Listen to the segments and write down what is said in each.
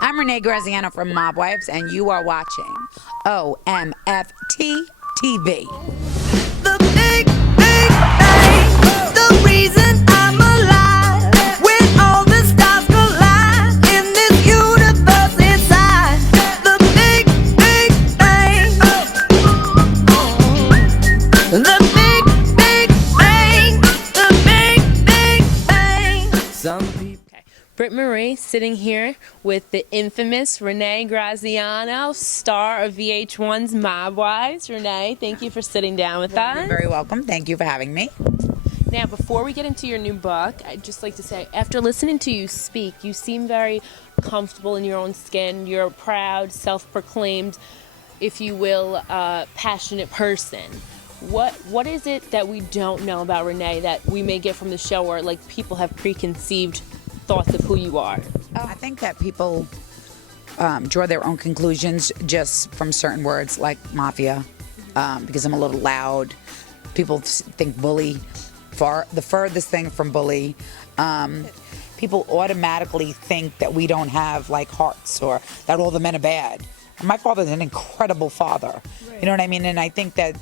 I'm Renee Graziano from Mob Wives, and you are watching OMFTtv. The big bang, the reason I'm alive. When all the stars collide in this universe inside. The big bang. The big bang. The big bang. Some people. Brittany Marie sitting here with the infamous Renee Graziano, star of VH1's Mob Wives. Renee, thank you for sitting down with us. You're very welcome. Thank you for having me. Now, before we get into your new book, I'd just like to say, after listening to you speak, you seem very comfortable in your own skin. You're a proud, self-proclaimed, if you will, passionate person. What is it that we don't know about Renee that we may get from the show, or like people have preconceived thoughts of who you are? I think that people draw their own conclusions just from certain words like mafia, because I'm a little loud. People think bully. The furthest thing from bully. People automatically think that we don't have like hearts, or that all the men are bad. My father's an incredible father. Right. You know what I mean? And I think that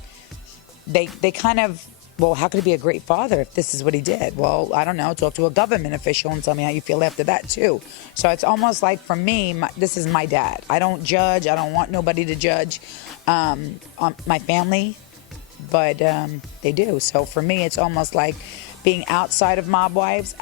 they kind of, well, how could he be a great father if this is what he did? Well, I don't know. Talk to a government official and tell me how you feel after that, too. So it's almost like, for me, this is my dad. I don't judge. I don't want nobody to judge my family, but they do. So for me, it's almost like being outside of Mob Wives,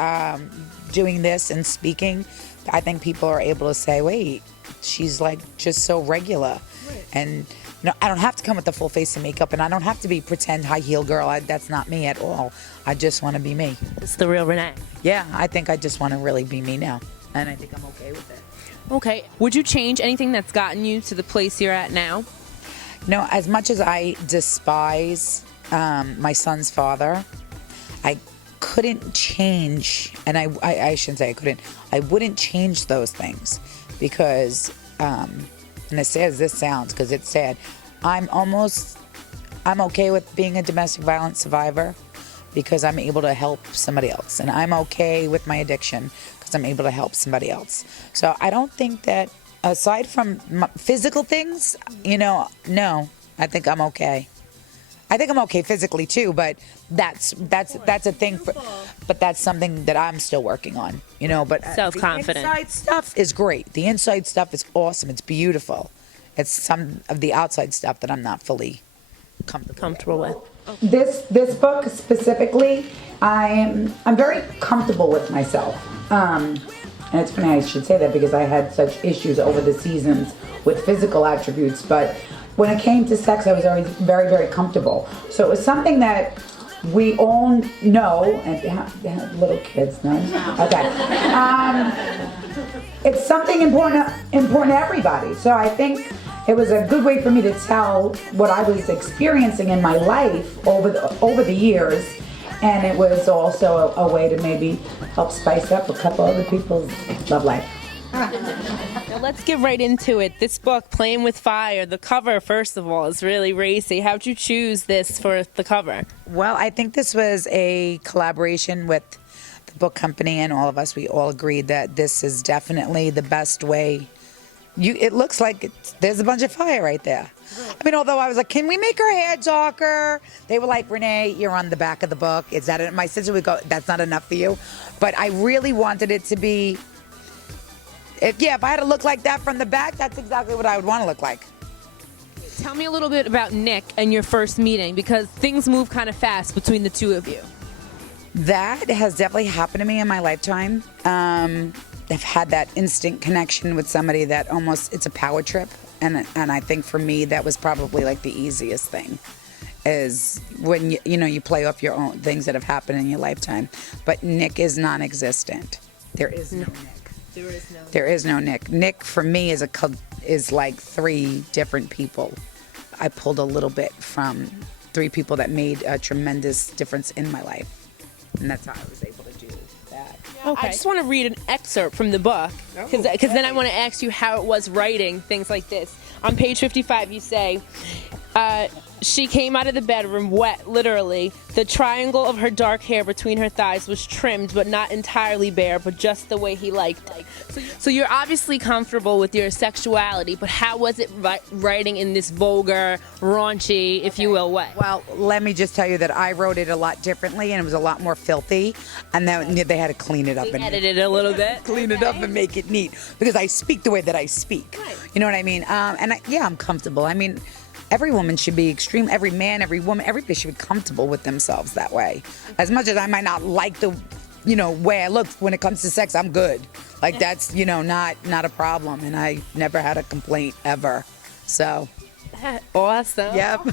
doing this and speaking. I think people are able to say, wait, she's like just so regular. Right. And you know, I don't have to come with the full face of makeup, and I don't have to be pretend high heel girl. That's not me at all. I just want to be me. It's the real Renee. Yeah, I think I just want to really be me now, and I think I'm okay with it. Okay. Would you change anything that's gotten you to the place you're at now? You know, as much as I despise my son's father, I couldn't change, and I shouldn't say I couldn't. I wouldn't change those things because. And as sad as this sounds, because it's sad, I'm okay with being a domestic violence survivor because I'm able to help somebody else. And I'm okay with my addiction because I'm able to help somebody else. So I don't think that, aside from physical things, you know, no, I think I'm okay. I think I'm okay physically too, but that's a thing. But that's something that I'm still working on, you know. But self-confident. The inside stuff is great. The inside stuff is awesome. It's beautiful. It's some of the outside stuff that I'm not fully comfortable with. This book specifically, I'm very comfortable with myself. And it's funny I should say that because I had such issues over the seasons with physical attributes, but when it came to sex, I was always very, very comfortable. So it was something that we all know, and they have little kids, no? Okay. It's something important to everybody. So I think it was a good way for me to tell what I was experiencing in my life over the years, and it was also a way to maybe help spice up a couple other people's love life. Now let's get right into it. This book, Playing with Fire, the cover, first of all, is really racy. How'd you choose this for the cover? Well, I think this was a collaboration with the book company and all of us. We all agreed that this is definitely the best way. It looks like there's a bunch of fire right there. Right. I mean, although I was like, can we make her hair darker? They were like, Renee, you're on the back of the book. Is that it? My sister would go, that's not enough for you. But I really wanted it to be, if I had to look like that from the back, that's exactly what I would want to look like. Tell me a little bit about Nick and your first meeting, because things move kind of fast between the two of you. That has definitely happened to me in my lifetime. I've had that instant connection with somebody that almost, it's a power trip. And I think for me, that was probably like the easiest thing, is when you play off your own things that have happened in your lifetime. But Nick is non-existent. There is no Nick. There is no Nick. Nick for me is like three different people. I pulled a little bit from three people that made a tremendous difference in my life, and that's how I was able to do that. Okay. I just want to read an excerpt from the book, because then I want to ask you how it was writing things like this. On page 55, you say, She came out of the bedroom wet, literally. The triangle of her dark hair between her thighs was trimmed, but not entirely bare, but just the way he liked it. So you're obviously comfortable with your sexuality, but how was it writing in this vulgar, raunchy, if you will, way? Well, let me just tell you that I wrote it a lot differently, and it was a lot more filthy, and then they had to clean it up and Edit it a little bit. clean it up and make it neat, because I speak the way that I speak. Right. You know what I mean? I'm comfortable. I mean, every woman should be extreme. Every man, every woman, everybody should be comfortable with themselves that way. As much as I might not like the, way I look when it comes to sex, I'm good. Like that's, not a problem, and I never had a complaint ever. So. Awesome. Yep.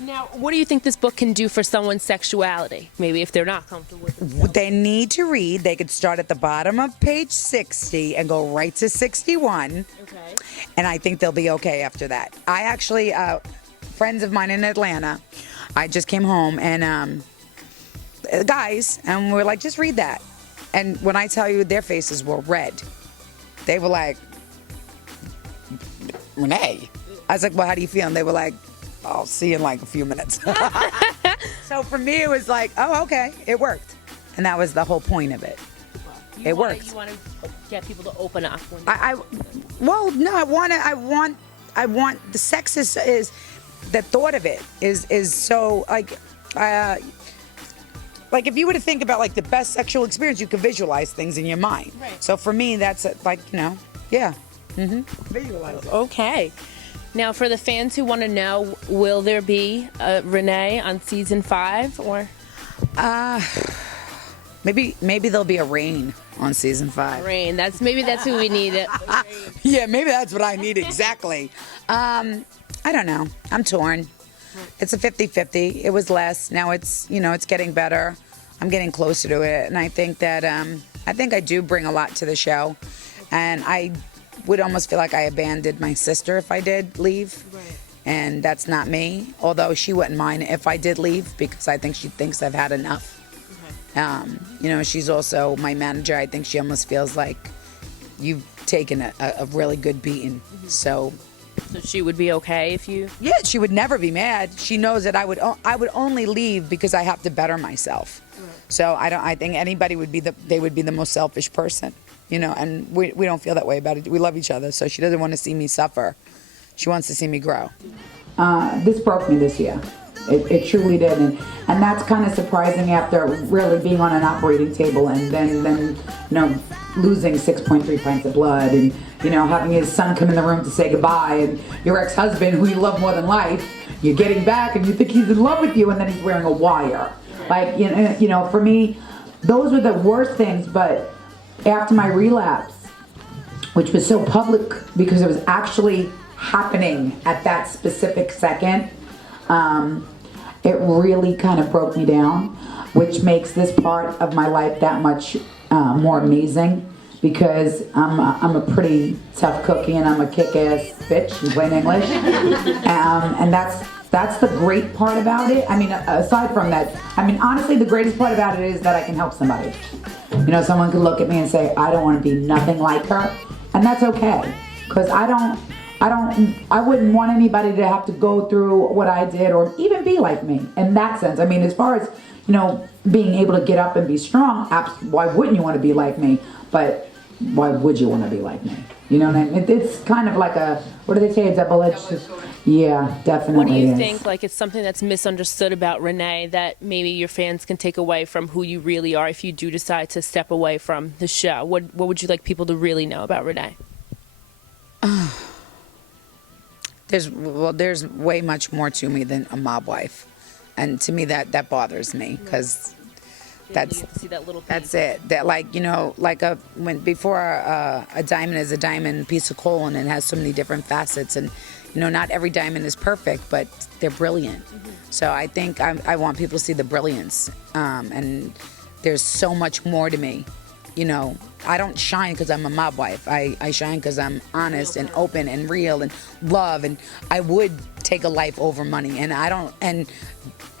Now, what do you think this book can do for someone's sexuality? Maybe if they're not comfortable with themselves. They need to read. They could start at the bottom of page 60 and go right to 61. Okay. And I think they'll be okay after that. I actually, friends of mine in Atlanta, I just came home and guys, and we're like, just read that. And when I tell you, their faces were red. They were like, Renee. I was like, well, how do you feel? And they were like, I'll see you in like a few minutes. So for me, it was like, oh, okay, it worked. And that was the whole point of it. It worked. You want to get people to open up. I want the sex is the thought of it is so like if you were to think about like the best sexual experience, you could visualize things in your mind. Right. So for me, that's visualize it. Okay. Now, for the fans who want to know, will there be Renee on season 5 or? Maybe there'll be a Rain on season 5. Rain. That's who we need. It. Yeah, maybe that's what I need exactly. I don't know. I'm torn. It's a 50-50. It was less. Now it's it's getting better. I'm getting closer to it, and I think that I do bring a lot to the show, and I would almost feel like I abandoned my sister if I did leave. Right. And that's not me, although she wouldn't mind if I did leave, because I think she thinks I've had enough. Okay. She's also my manager. I think she almost feels like you've taken a really good beating. Mm-hmm. So she would be okay if you? Yeah, she would never be mad. She knows that I would only leave because I have to better myself. Right. So I think anybody would be the most selfish person. And we don't feel that way about it. We love each other, so she doesn't want to see me suffer. She wants to see me grow. This broke me this year. It truly did, and that's kind of surprising after really being on an operating table and then losing 6.3 pints of blood and having his son come in the room to say goodbye, and your ex-husband who you love more than life, you're getting back and you think he's in love with you, and then he's wearing a wire. Like for me, those were the worst things, but. After my relapse, which was so public because it was actually happening at that specific second, it really kind of broke me down, which makes this part of my life that much more amazing, because I'm a pretty tough cookie and I'm a kick-ass bitch in plain English, and that's the great part about it. I mean, aside from that, honestly, the greatest part about it is that I can help somebody. Someone could look at me and say, I don't want to be nothing like her. And that's okay. Because I wouldn't want anybody to have to go through what I did or even be like me in that sense. As far as, being able to get up and be strong, why wouldn't you want to be like me? But why would you want to be like me? You know what I mean? It's kind of like what do they say, a double-edged. Yeah, definitely. What do you think, it's something that's misunderstood about Renee that maybe your fans can take away from who you really are if you do decide to step away from the show? What would you like people to really know about Renee? There's way much more to me than a mob wife. And to me, that bothers me, because that's it. That before a diamond is a diamond, piece of coal, and it has so many different facets, and not every diamond is perfect, but they're brilliant. Mm-hmm. So I think I want people to see the brilliance, and there's so much more to me. I don't shine because I'm a mob wife. I shine because I'm honest and open and real and love, and I would take a life over money, and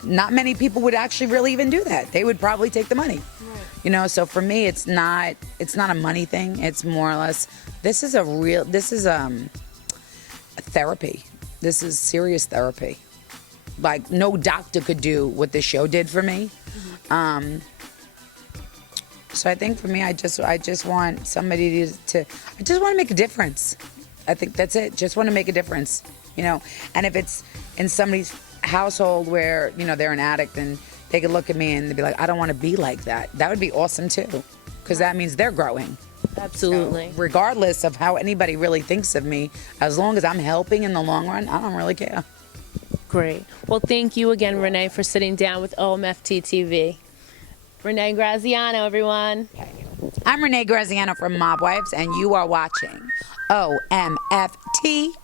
not many people would actually really even do that. They would probably take the money. Right. So for me, it's not a money thing. It's more or less, this is a therapy. This is serious therapy. like no doctor could do what this show did for me. So I think for me, I just want somebody to I just want to make a difference. I think that's it. Just want to make a difference, you know. And if it's in somebody's household where, you know, they're an addict, and they could look at me and they'd be like, I don't want to be like that. That would be awesome too, because that means they're growing. Absolutely. So regardless of how anybody really thinks of me, as long as I'm helping in the long run, I don't really care. Great. Well, thank you again, Renee, for sitting down with OMFTtv. Renee Graziano, everyone. I'm Renee Graziano from Mob Wives, and you are watching OMFTtv.